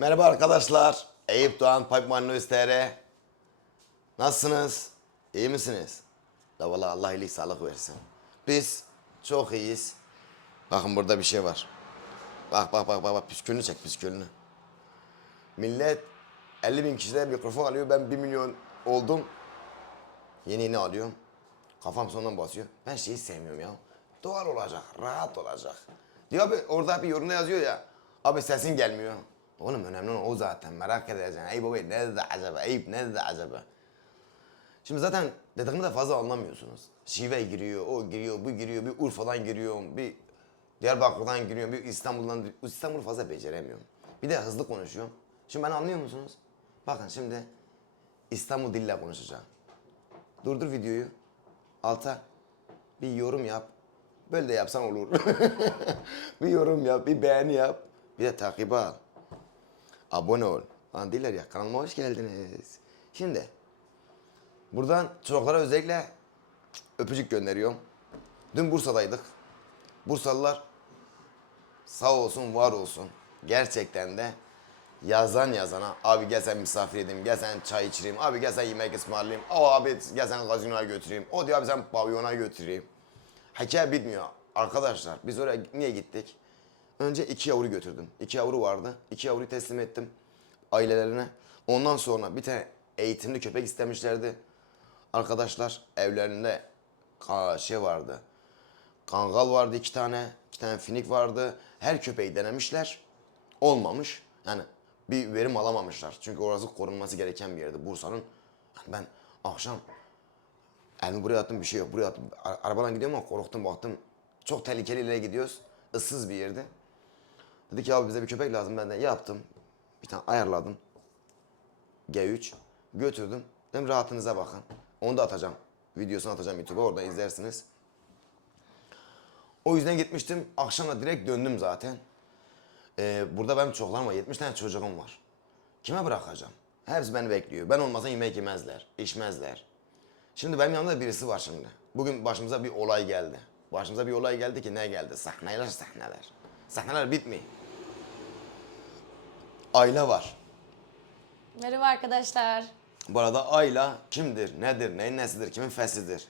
Merhaba arkadaşlar. Eyüp Doğan Pipeman News TR. Nasılsınız? İyi misiniz? La valla Allah iyilik sağlık versin. Biz çok iyiyiz. Bakın burada bir şey var. Bak bak bak bak, bak. püskülünü çek püskülünü. Millet 50 bin kişiden mikrofon alıyor. Ben 1 milyon oldum. Yeni yeni alıyorum. Kafam sondan basıyor. Ben şeyi sevmiyorum ya. Doğal olacak, rahat olacak. Diyor abi orada bir yorumda yazıyor ya. Abi sesin gelmiyor. Oğlum önemli olan o zaten. Merak edeceksin. Ey baba ne dedi acaba? Eyüp ne dedi acaba? Şimdi zaten dediğimi de fazla anlamıyorsunuz. Şive giriyor, o giriyor, bu giriyor, bir Urfa'dan giriyor, bir Diyarbakır'dan giriyor, bir İstanbul'dan, İstanbul'u fazla beceremiyorum. Bir de hızlı konuşuyorum. Şimdi beni anlıyor musunuz? Bakın şimdi İstanbul diliyle konuşacağım. Durdur videoyu. Alta bir yorum yap. Böyle de yapsan olur. bir yorum yap, bir beğeni yap. Bir de takip al. Abone ol. Andiler ya kanalıma hoş geldiniz. Şimdi buradan çocuklara özellikle öpücük gönderiyorum. Dün Bursa'daydık. Bursalılar sağ olsun var olsun. Gerçekten de yazan yazana abi gel sen misafir edeyim, gel sen çay içireyim, abi gel sen yemek ısmarlayayım, o abi gel sen gazinoya götüreyim, o diyor abi sen pavyona götüreyim. Hikaye bitmiyor. Arkadaşlar biz oraya niye gittik? Önce iki yavru götürdüm. İki yavru vardı. İki yavruyu teslim ettim ailelerine. Ondan sonra bir tane eğitimli köpek istemişlerdi. Arkadaşlar evlerinde şey vardı. Kangal vardı iki tane. iki tane finik vardı. Her köpeği denemişler. Olmamış. Yani bir verim alamamışlar. Çünkü orası korunması gereken bir yerdi Bursa'nın. Ben akşam elimi buraya attım bir şey yok. Buraya attım. Ara- Arabadan gidiyorum ama korktum baktım. Çok tehlikeli ileri gidiyoruz. Issız bir yerde. Dedi ki abi bize bir köpek lazım. Ben de yaptım. Bir tane ayarladım. G3. Götürdüm. Dedim rahatınıza bakın. Onu da atacağım. Videosunu atacağım YouTube'a. Oradan izlersiniz. O yüzden gitmiştim. Akşam da direkt döndüm zaten. Ee, burada benim çoklarım var. 70 tane çocuğum var. Kime bırakacağım? Hepsi beni bekliyor. Ben olmasam yemek yemezler, içmezler. Şimdi benim yanımda birisi var şimdi. Bugün başımıza bir olay geldi. Başımıza bir olay geldi ki ne geldi? Sahneler sahneler. Sahneler bitmiyor. Ayla var. Merhaba arkadaşlar. Bu arada Ayla kimdir, nedir, neyin nesidir, kimin fesidir?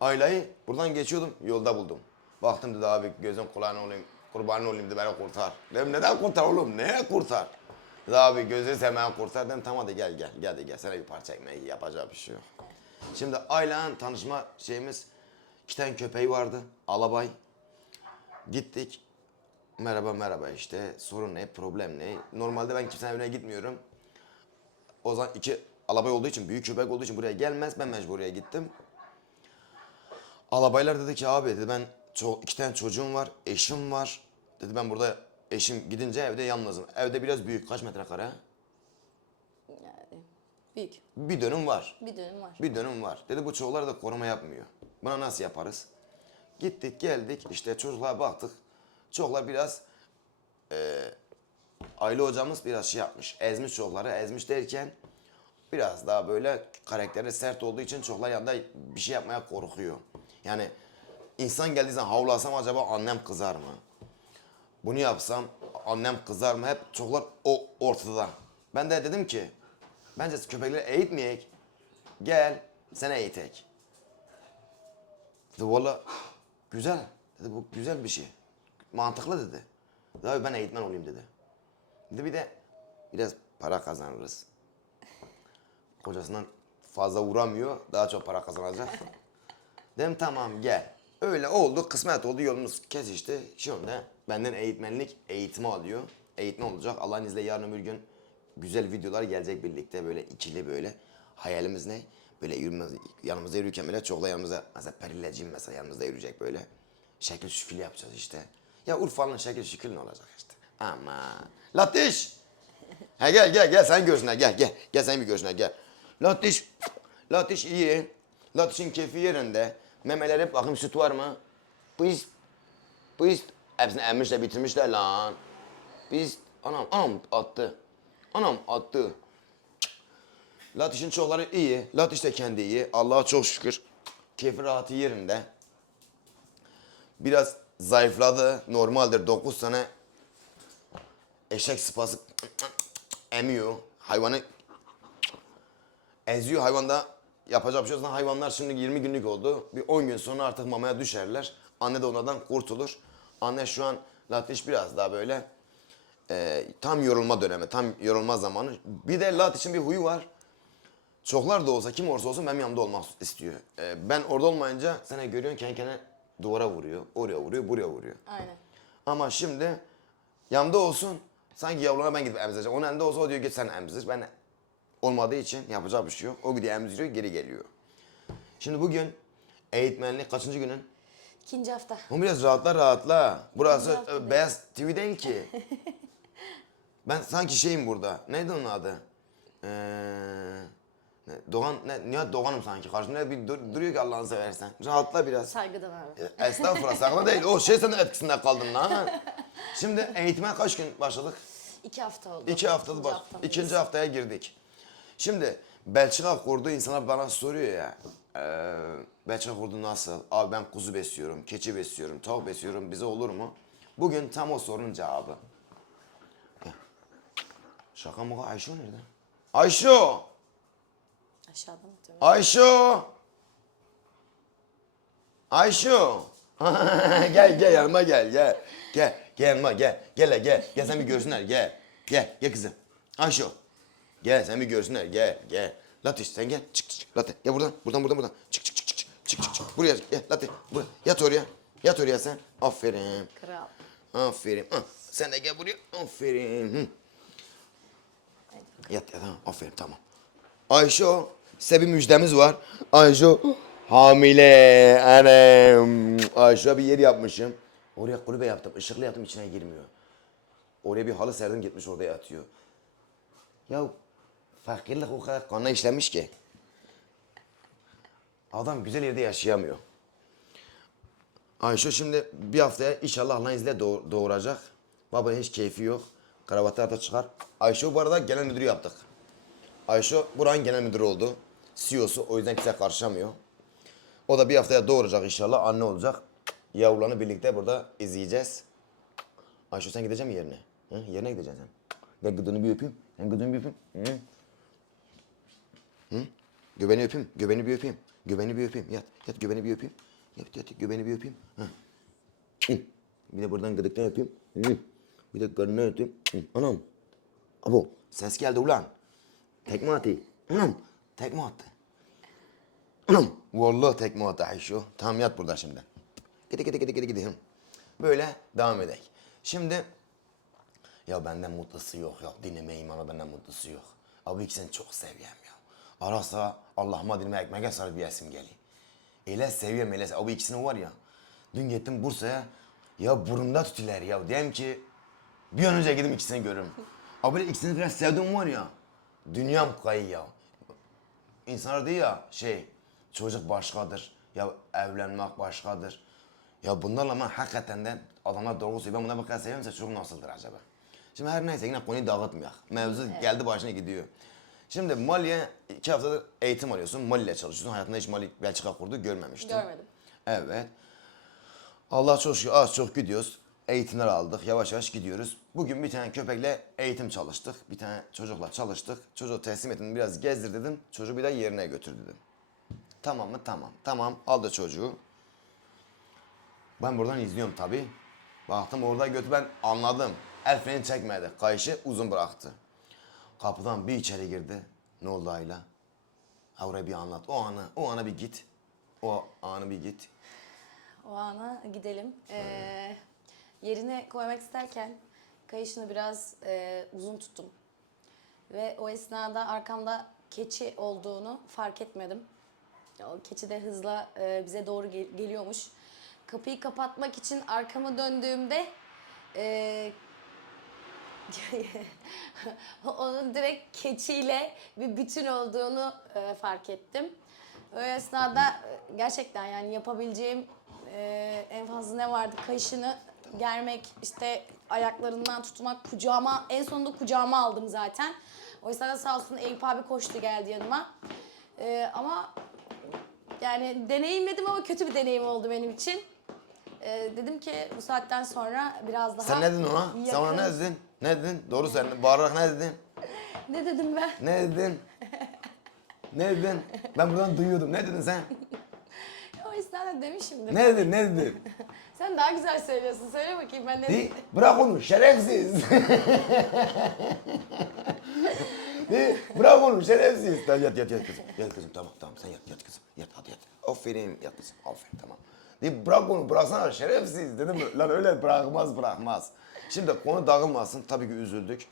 Ayla'yı buradan geçiyordum, yolda buldum. Baktım dedi abi gözün kulağın olayım, kurbanın olayım dedi beni kurtar. Dedim neden kurtar oğlum, neye kurtar? Dedi abi gözünü sevmeyen kurtar. Dedim tamam hadi gel gel, gel gel sana bir parça ekmeği yapacağı bir şey yok. Şimdi Ayla'nın tanışma şeyimiz, iki tane köpeği vardı, alabay. Gittik, merhaba merhaba işte, sorun ne, problem ne? Normalde ben kimsenin evine gitmiyorum. O zaman iki alabay olduğu için, büyük köpek olduğu için buraya gelmez. Ben mecbur buraya gittim. Alabaylar dedi ki abi dedi ben iki tane çocuğum var, eşim var. Dedi ben burada eşim gidince evde yalnızım. Evde biraz büyük, kaç metrekare? Yani büyük Bir dönüm var. bir dönüm var. Bir dönüm var. Dedi bu çocuklar da koruma yapmıyor. Buna nasıl yaparız? Gittik geldik işte çocuklara baktık. Çocuklar biraz eee aile hocamız biraz şey yapmış. Ezmiş çocukları. Ezmiş derken biraz daha böyle karakteri sert olduğu için çocuklar yanında bir şey yapmaya korkuyor. Yani insan geldiği zaman havlasam acaba annem kızar mı? Bunu yapsam annem kızar mı? Hep çocuklar o ortada. Ben de dedim ki bence köpekleri eğitmeyek. Gel seni eğitek. Dedi valla güzel. Dedi bu güzel bir şey. Mantıklı dedi. Abi ben eğitmen olayım dedi. Dedi bir de biraz para kazanırız. Kocasından fazla vuramıyor. Daha çok para kazanacak. Dedim tamam gel. Öyle oldu kısmet oldu yolumuz kesişti. Şimdi benden eğitmenlik eğitimi alıyor. Eğitmen olacak. Allah'ın izniyle yarın öbür gün güzel videolar gelecek birlikte böyle ikili böyle. Hayalimiz ne? Böyle yürümez, yanımızda yürürken böyle çokla yanımıza mesela Perilecim mesela yanımızda yürüyecek böyle. Şekil şükül yapacağız işte. Ya Urfa'nın şekil şükül ne olacak işte. Ama Latiş! Ha gel gel gel sen göğsüne gel gel. Gel sen bir göğsüne gel. Latiş. Latiş iyi. Latişin keyfi yerinde. Memeleri bakayım süt var mı? Pist. Pist. Hepsini emmişler bitirmişler lan. Pist. Anam anam attı. Anam attı. Latişin çoğları iyi. Latiş de kendi iyi. Allah'a çok şükür. Keyfi rahatı yerinde. Biraz zayıfladı. Normaldir 9 sene eşek sıpası emiyor. Hayvanı eziyor. Hayvanda yapacak bir şey. Zaten Hayvanlar şimdi 20 günlük oldu. Bir 10 gün sonra artık mamaya düşerler. Anne de onlardan kurtulur. Anne şu an Latiş biraz daha böyle e, tam yorulma dönemi, tam yorulma zamanı. Bir de Latiş'in bir huyu var. Çoklar da olsa kim olursa olsun benim yanımda olmak istiyor. E, ben orada olmayınca sana görüyorsun kendi kendine duvara vuruyor. Oraya vuruyor, buraya vuruyor. Aynen. Ama şimdi yanımda olsun. Sanki yavruna ben gidip emzireceğim. Onun elinde olsa o diyor git sen emzir. Ben olmadığı için yapacak bir şey yok. O gidiyor emziriyor geri geliyor. Şimdi bugün eğitmenlik kaçıncı günün? İkinci hafta. Oğlum biraz rahatla rahatla. Burası e, beyaz TV değil ki. ben sanki şeyim burada. Neydi onun adı? Ee, ne, Doğan, ne, Nihat Doğan'ım sanki. Karşımda bir dur- duruyor ki Allah'ını seversen. Rahatla biraz. Saygıdan abi. E, Estağfurullah sakla değil. O şey senin etkisinde kaldın lan. Şimdi eğitime kaç gün başladık? İki hafta oldu. İki haftadır İkinci baş. haftamız. İkinci haftaya girdik. Şimdi Belçika kurdu insanlar bana soruyor ya. eee Belçika kurdu nasıl? Abi ben kuzu besliyorum, keçi besliyorum, tavuk besliyorum. Bize olur mu? Bugün tam o sorunun cevabı. Şaka mı? Ayşe nerede? Ayşe! Aşağıdan atıyorum. Ayşe! Ayşe! gel gel yanıma gel gel. Gel gel yanıma gel. Gel gel. Gel sen bir görsünler gel. Gel gel kızım. Ayşe. Gel sen bir görsünler gel gel. Latiş sen gel. Çık çık. Latte gel buradan buradan buradan buradan. Çık çık çık çık. Çık çık çık. Buraya gel Latte. Buraya. Yat oraya. Yat oraya sen. Aferin. Kral. Aferin. Ah, sen de gel buraya. Aferin. Hı. Yat yat tamam. Aferin tamam. Ayşe size bir müjdemiz var. Ayşe hamile. Anam. Ayşe bir yer yapmışım. Oraya kulübe yaptım. Işıklı yaptım içine girmiyor. Oraya bir halı serdim gitmiş orada yatıyor. Ya fakirlik o kadar kanına işlemiş ki. Adam güzel yerde yaşayamıyor. Ayşe şimdi bir haftaya inşallah Allah'ın izniyle doğ- doğuracak. Baba hiç keyfi yok. Kravatlar da çıkar. Ayşe bu arada genel müdürü yaptık. Ayşe buranın genel müdürü oldu. CEO'su o yüzden kimse karışamıyor. O da bir haftaya doğuracak inşallah anne olacak. Yavrularını birlikte burada izleyeceğiz. Ayşe sen gideceksin mi yerine? Hı? Yerine gideceksin sen. Gel gıdını bir öpeyim. Ben gıdını bir öpeyim. Hı? Hı? Göbeğini öpeyim. Göbeğini bir öpeyim. Göbeğini bir öpeyim. Yat. Yat göbeğini bir öpeyim. Yat yat göbeğini bir öpeyim. Hı. Bir de buradan gıdıktan öpeyim. Hı. Bir de karnına öpeyim. Hı. Anam. Abo ses geldi ulan. Tekme attı. Anam. Tekme attı. Vallahi tekme attı Ayşe. Tamam yat burada şimdi. Gidi gidi gidi gidi gidi. Böyle devam edelim. Şimdi ya benden mutlusu yok ya. Dinleme imanı benden mutlusu yok. Abi ikisini çok seviyorum ya. Ara sıra Allah'ıma dilime ekmeğe sarıp yesim geliyor. Öyle seviyorum öyle. Abi ikisini var ya. Dün gittim Bursa'ya. Ya burnumda tutuyorlar ya. Diyeyim ki bir an önce gidip ikisini görürüm. Abi ikisini biraz sevdim var ya. Dünyam kayıyor ya. İnsanlar diyor ya şey çocuk başkadır. Ya evlenmek başkadır. Ya bunlarla ama hakikaten de adamlar doğru söylüyor. Ben buna bakar seviyorum çocuk nasıldır acaba? Şimdi her neyse yine konuyu dağıtmayak. Mevzu geldi başına gidiyor. Şimdi Mali'ye iki haftadır eğitim alıyorsun. Mali ile çalışıyorsun. Hayatında hiç Mali Belçika kurdu görmemiştin. Görmedim. Evet. Allah çok şükür az çok gidiyoruz. Eğitimler aldık. Yavaş yavaş gidiyoruz. Bugün bir tane köpekle eğitim çalıştık. Bir tane çocukla çalıştık. Çocuğu teslim ettim. Biraz gezdir dedim. Çocuğu bir daha yerine götür dedim. Tamam mı? Tamam. Tamam. Aldı çocuğu. Ben buradan izliyorum tabii. Baktım orada götü ben anladım. El freni çekmedi. Kayışı uzun bıraktı. Kapıdan bir içeri girdi. Ne oldu Ayla? Ha orayı bir anlat. O anı, o ana bir git. O anı bir git. O ana gidelim. Ee, yerine koymak isterken kayışını biraz e, uzun tuttum. Ve o esnada arkamda keçi olduğunu fark etmedim. O keçi de hızla e, bize doğru gel- geliyormuş. Kapıyı kapatmak için arkamı döndüğümde e, onun direkt keçiyle bir bütün olduğunu e, fark ettim. O esnada e, gerçekten yani yapabileceğim e, en fazla ne vardı? Kayışını germek, işte ayaklarından tutmak, kucağıma, en sonunda kucağıma aldım zaten. O yüzden de sağ olsun Eyüp abi koştu geldi yanıma. E, ama yani deneyimledim ama kötü bir deneyim oldu benim için. E, dedim ki bu saatten sonra biraz daha Sen ne dedin ona? Sen ona ne yakın- dedin? Ne dedin? Doğru sen bağırarak ne dedin? Ne dedim ben? Ne dedin? Ne dedin? Ben buradan duyuyordum. Ne dedin sen? O esnada demişimdir. Ne dedin? Ne dedin? Sen daha güzel söylüyorsun. Söyle bakayım ben ne dedim. bırak onu şerefsiz. Di, bırak onu şerefsiz. Tamam, yat yat yat kızım. Yat kızım tamam tamam sen yat yat kızım. Yat hadi yat. Aferin yat kızım. Aferin tamam. Di, bırak onu bıraksana şerefsiz dedim. Lan öyle bırakmaz bırakmaz. Şimdi konu dağılmasın. Tabii ki üzüldük.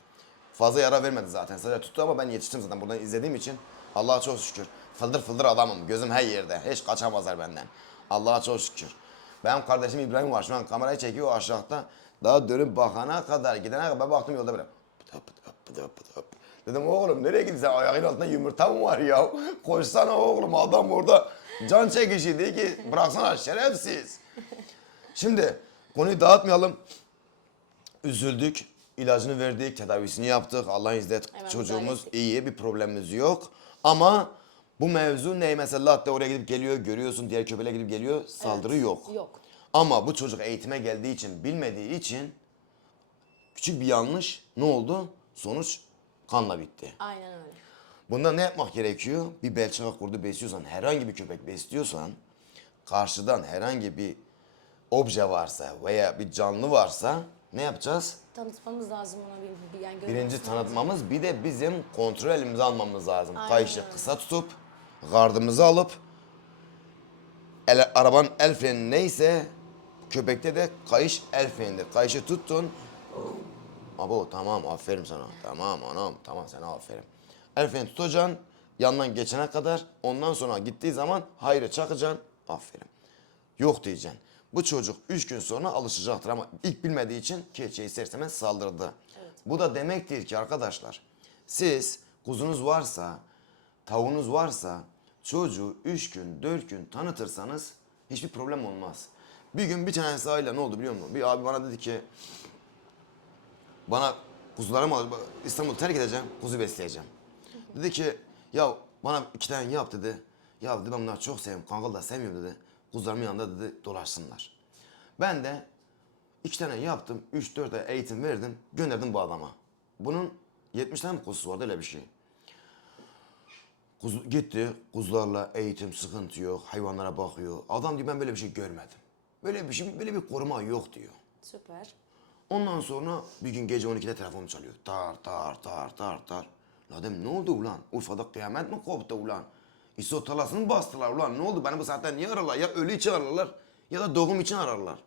Fazla yara vermedi zaten. Sadece tuttu ama ben yetiştim zaten buradan izlediğim için. Allah'a çok şükür. Fıldır fıldır adamım. Gözüm her yerde. Hiç kaçamazlar benden. Allah'a çok şükür. Benim kardeşim İbrahim var şu an kamerayı çekiyor aşağıda. Daha dönüp bakana kadar gidene kadar ben baktım yolda böyle. pıtı pıtı pıtı pıtı pıtı. Dedim oğlum nereye gidiyorsun ayağın altında yumurta mı var ya? Koşsana oğlum adam orada can çekişi diye ki bıraksana şerefsiz. Şimdi konuyu dağıtmayalım. Üzüldük. ilacını verdik, tedavisini yaptık. Allah'ın izniyle Hemen çocuğumuz iyi, bir problemimiz yok. Ama bu mevzu ne? Mesela latte oraya gidip geliyor, görüyorsun diğer köpeğe gidip geliyor, saldırı Evet, yok. Yok. Ama bu çocuk eğitime geldiği için, bilmediği için küçük bir yanlış ne oldu? Sonuç kanla bitti. Aynen öyle. Bunda ne yapmak gerekiyor? Bir belçika kurdu besliyorsan, herhangi bir köpek besliyorsan, karşıdan herhangi bir obje varsa veya bir canlı varsa ne yapacağız? Tanıtmamız lazım ona bir, bir yani Birinci lazım. tanıtmamız bir de bizim kontrol elimize almamız lazım. Aynen Kayışı öyle. kısa tutup gardımızı alıp el, arabanın el freni neyse köpekte de kayış el frenidir. Kayışı tuttun. Abo tamam aferin sana. Tamam anam tamam sana aferin. El freni tutacaksın yandan geçene kadar ondan sonra gittiği zaman hayır çakacaksın aferin. Yok diyeceksin. Bu çocuk üç gün sonra alışacaktır ama ilk bilmediği için keçiye isterseniz saldırdı. Bu da demektir ki arkadaşlar siz kuzunuz varsa, tavuğunuz varsa çocuğu üç gün, dört gün tanıtırsanız hiçbir problem olmaz. Bir gün bir tanesi aile ne oldu biliyor musun? Bir abi bana dedi ki bana kuzularımı al- İstanbul'u terk edeceğim, kuzu besleyeceğim. Dedi ki ya bana iki tane yap dedi. Ya dedi ben bunları çok seviyorum, kangal da sevmiyorum dedi. Kuzularımın yanında dedi dolaşsınlar. Ben de iki tane yaptım, üç dört ay eğitim verdim, gönderdim bu adama. Bunun 70 tane mi kuzusu vardı öyle bir şey. Kuzu, gitti kuzularla eğitim sıkıntı yok, hayvanlara bakıyor. Adam diyor ben böyle bir şey görmedim. Böyle bir şey, böyle bir koruma yok diyor. Süper. Ondan sonra bir gün gece 12'de telefon çalıyor. Tar tar tar tar tar. La dedim ne oldu ulan? Urfa'da kıyamet mi koptu ulan? İso talasını bastılar ulan? Ne oldu? Beni bu saatte niye ararlar? Ya ölü için ararlar ya da doğum için ararlar.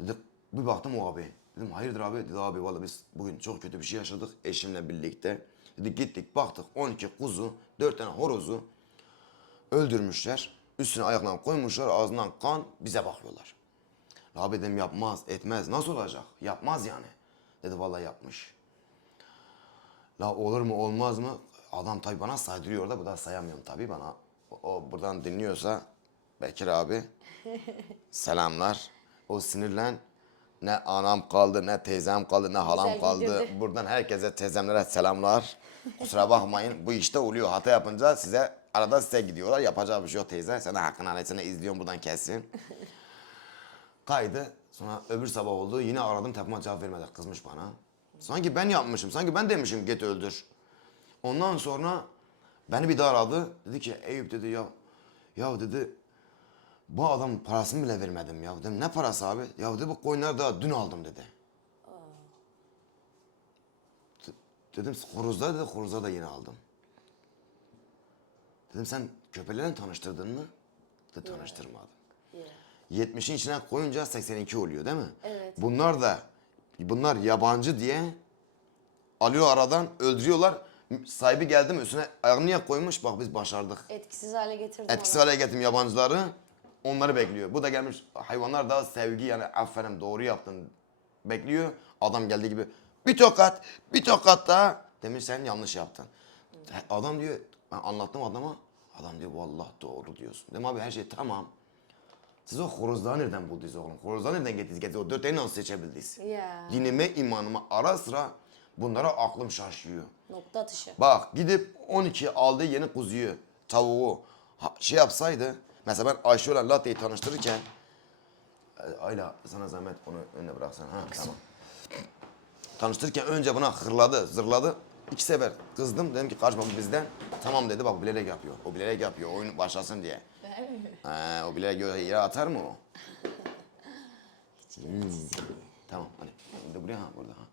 Dedi bir baktım o abi. Dedim hayırdır abi? Dedi abi vallahi biz bugün çok kötü bir şey yaşadık eşimle birlikte. Dedi gittik baktık 12 kuzu, 4 tane horozu öldürmüşler. Üstüne ayaklarını koymuşlar ağzından kan bize bakıyorlar. Abi dedim yapmaz, etmez. Nasıl olacak? Yapmaz yani. Dedi vallahi yapmış. La olur mu olmaz mı? Adam tabii bana saydırıyor da bu da sayamıyorum tabii bana. O, o buradan dinliyorsa Bekir abi selamlar. O sinirlen ne anam kaldı ne teyzem kaldı ne halam Güzel kaldı. giydirdi. Buradan herkese teyzemlere selamlar. Kusura bakmayın bu işte oluyor. Hata yapınca size arada size gidiyorlar. Yapacak bir şey yok teyze. Sen de hakkını hanesine izliyorum buradan kesin. Kaydı. Sonra öbür sabah oldu. Yine aradım telefona cevap vermedi. Kızmış bana. Sanki ben yapmışım. Sanki ben demişim git öldür. Ondan sonra beni bir daha aradı. Dedi ki Eyüp dedi ya. Ya dedi bu adam parasını bile vermedim ya. Dedim ne parası abi? Ya dedi bu koyunları daha dün aldım dedi. De- Dedim horozlar dedi horozlar da yeni aldım. Dedim sen köpelerle tanıştırdın mı? Dedi tanıştırmadım. Yeah. 70'in içine koyunca 82 oluyor değil mi? Evet. Bunlar da bunlar yabancı diye alıyor aradan öldürüyorlar. Sahibi geldi mi üstüne ayağını niye koymuş? Bak biz başardık. Etkisiz hale getirdim Etkisiz hale getirdim yabancıları. Onları bekliyor. Bu da gelmiş hayvanlar daha sevgi yani aferin doğru yaptın bekliyor. Adam geldiği gibi bir tokat bir tokat daha demiş sen yanlış yaptın. Adam diyor ben anlattım adama. Adam diyor vallahi doğru diyorsun. Dedim abi her şey tamam. Siz o horozları nereden buldunuz oğlum? Horozları nereden getirdiniz? getirdiniz? O dört tane nasıl seçebildiniz? Ya. Dinime, imanıma ara sıra bunlara aklım şaşıyor. Nokta atışı. Bak gidip 12 aldığı yeni kuzuyu, tavuğu ha- şey yapsaydı. Mesela ben Ayşe ile Latte'yi tanıştırırken Ayla sana zahmet onu önüne bıraksan. Ha tamam. Tanıştırırken önce buna hırladı, zırladı. İki sefer kızdım. Dedim ki karışma bu bizden. Tamam dedi bak bilerek yapıyor. O bilerek yapıyor. Oyun başlasın diye. He, o bilerek yere atar mı o? Hmm. Tamam hadi. Burada buraya ha burada ha.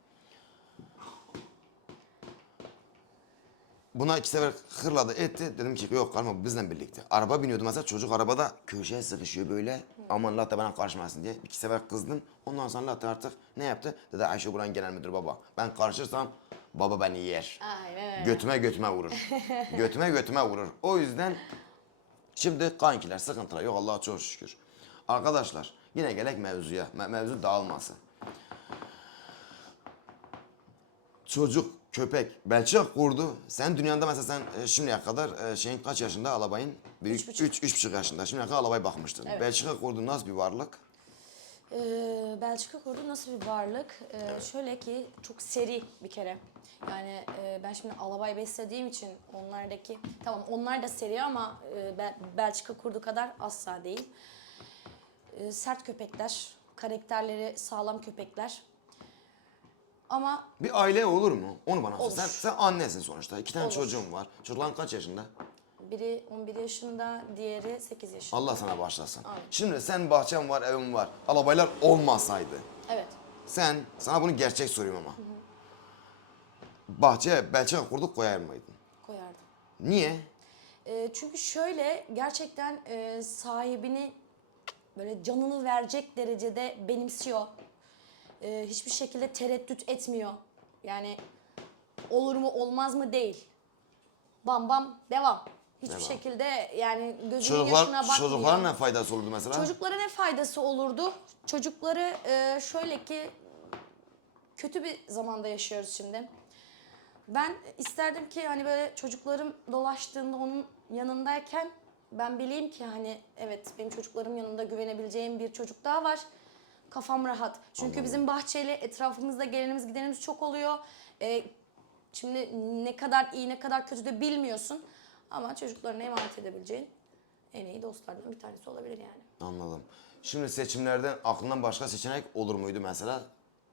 Buna iki sefer hırladı etti. Dedim ki yok karma bu bizle birlikte. Araba biniyordu mesela çocuk arabada köşeye sıkışıyor böyle. Aman Latte bana karışmasın diye. İki sefer kızdım. Ondan sonra Latte artık ne yaptı? Dedi Ayşe buranın genel müdür baba. Ben karışırsam baba beni yer. Aynen öyle. Götüme götüme vurur. götüme götüme vurur. O yüzden şimdi kankiler sıkıntılar yok Allah'a çok şükür. Arkadaşlar yine gelek mevzuya. Me- mevzu dağılmasın. Çocuk, köpek, Belçika kurdu. Sen dünyada mesela sen e, şimdiye kadar e, şeyin kaç yaşında alabayın? Büyük, Üç buçuk. üç, üç buçuk yaşında. Şimdiye kadar alabay bakmıştın. Evet. Belçika kurdu nasıl bir varlık? Ee, Belçika kurdu nasıl bir varlık? Ee, Şöyle ki çok seri bir kere. Yani e, ben şimdi alabay beslediğim için onlardaki tamam onlar da seri ama e, Bel- Belçika kurdu kadar asla değil. Ee, sert köpekler, karakterleri sağlam köpekler. Ama Bir aile olur mu? Onu bana. Olur. Sen, sen annesin sonuçta. İki tane Olur. çocuğun var. Çocukların kaç yaşında? biri 11 yaşında, diğeri 8 yaşında. Allah sana başlasın. Amin. Şimdi sen bahçen var, evin var. Alabaylar olmasaydı. Evet. Sen, sana bunu gerçek soruyorum ama. Bahçeye Belçika kurduk koyar mıydın? Koyardım. Niye? E, çünkü şöyle gerçekten e, sahibini böyle canını verecek derecede benimsiyor. E, hiçbir şekilde tereddüt etmiyor. Yani olur mu olmaz mı değil. Bam bam devam. Hiçbir Devam. şekilde yani gözünün Çocuklar, yaşına bakmıyor. çocuklara ne faydası olurdu mesela? Çocuklara ne faydası olurdu? Çocukları e, şöyle ki kötü bir zamanda yaşıyoruz şimdi. Ben isterdim ki hani böyle çocuklarım dolaştığında onun yanındayken ben bileyim ki hani evet benim çocuklarım yanında güvenebileceğim bir çocuk daha var. Kafam rahat. Çünkü bizim bahçeyle etrafımızda gelenimiz gidenimiz çok oluyor. E, şimdi ne kadar iyi ne kadar kötü de bilmiyorsun. Ama çocuklarına emanet edebileceğin en iyi dostlardan bir tanesi olabilir yani. Anladım. Şimdi seçimlerden aklından başka seçenek olur muydu mesela?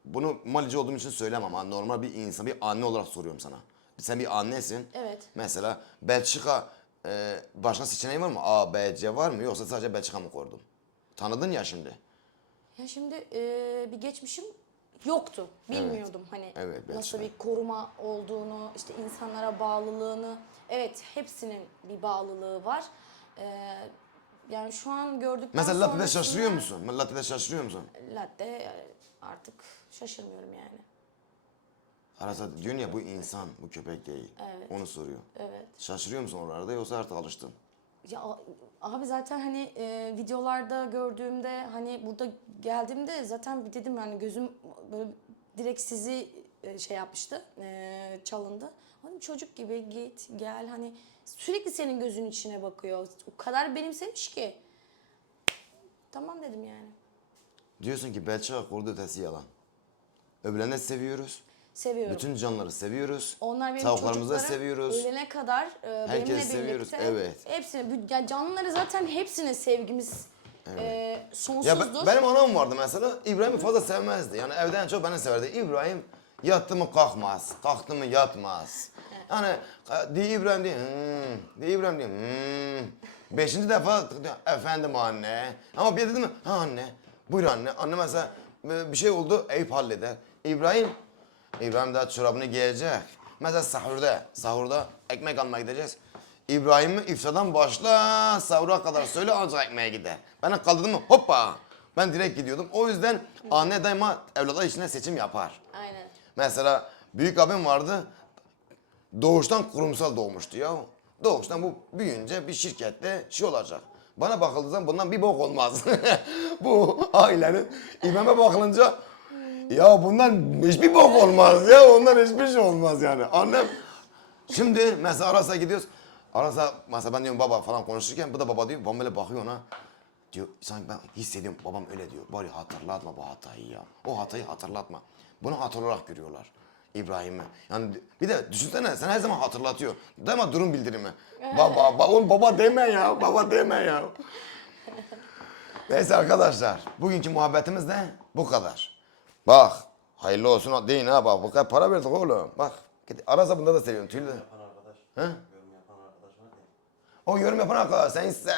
Bunu malici olduğum için söylemem ama normal bir insan, bir anne olarak soruyorum sana. Sen bir annesin. Evet. Mesela Belçika e, başka seçeneği var mı? A, B, C var mı? Yoksa sadece Belçika mı kurdun? Tanıdın ya şimdi. Ya şimdi e, bir geçmişim yoktu. Bilmiyordum hani Evet, nasıl bir koruma olduğunu, işte insanlara bağlılığını. Evet, hepsinin bir bağlılığı var. E, yani şu an gördükten Mesela Latte'de sonrasında- şaşırıyor musun? Latte'de şaşırıyor musun? Latte e, artık şaşırmıyorum yani. Arasa diyorsun ya bu insan, bu köpek değil. Onu soruyor. Evet. Şaşırıyor musun oralarda yoksa artık alıştın? Ya abi zaten hani e, videolarda gördüğümde hani burada geldiğimde zaten bir dedim yani gözüm böyle direkt sizi e, şey yapmıştı e, çalındı. Hani çocuk gibi git gel hani sürekli senin gözün içine bakıyor. O kadar benimsemiş ki. Tamam dedim yani. Diyorsun ki Belçika kurdu ötesi yalan. Öbürlerini seviyoruz. Seviyorum. Bütün canlıları seviyoruz. Onlar benim Tavuklarımızı da çocuklarım. seviyoruz. Ölene kadar e, Herkesi benimle seviyoruz, birlikte. evet. Hepsine, bü- yani canlıları zaten hepsine sevgimiz e, Ya sonsuzdur. be- benim anam vardı mesela. İbrahim'i fazla sevmezdi. Yani evden çok beni severdi. İbrahim yattı mı kalkmaz. Kalktı mı yatmaz. Yani e, diye İbrahim diye. Hmm, diye İbrahim diye. Hmm. Beşinci defa diyor, efendim anne. Ama bir dedi mi? Ha anne. Buyur anne. Anne mesela e, bir şey oldu. Eyüp halleder. İbrahim İbrahim daha çorabını giyecek. Mesela sahurda, sahurda ekmek almaya gideceğiz. İbrahim'i iftardan başla sahura kadar söyle ancak ekmeğe gider. Ben kaldırdım mı hoppa. Ben direkt gidiyordum. O yüzden anne daima evlatlar içine seçim yapar. Aynen. Mesela büyük abim vardı. Doğuştan kurumsal doğmuştu ya. Doğuştan bu büyüyünce bir şirkette şey olacak. Bana bakıldığı zaman bundan bir bok olmaz. bu ailenin İbrahim'e bakılınca ya bundan hiçbir bok olmaz ya. Ondan hiçbir şey olmaz yani. Annem şimdi mesela Aras'a gidiyoruz. Aras'a mesela ben diyorum baba falan konuşurken bu da baba diyor. Babam böyle bakıyor ona. Diyor sanki ben hissediyorum babam öyle diyor. Bari hatırlatma bu hatayı ya. O hatayı hatırlatma. Bunu hatır olarak görüyorlar. İbrahim'i. Yani bir de düşünsene sen her zaman hatırlatıyor. Deme durum bildirimi. baba, baba, oğlum baba deme ya. Baba deme ya. Neyse arkadaşlar. Bugünkü muhabbetimiz de bu kadar. Bak. Hayırlı olsun deyin ha bak. Bu kadar para verdik oğlum. Bak. Arasa bunda da seviyorum tüylü. Yapan arkadaş. He? Yorum yapan arkadaş var ya. O yorum yapan arkadaşlar sen ise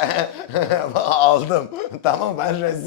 aldım. tamam ben rezil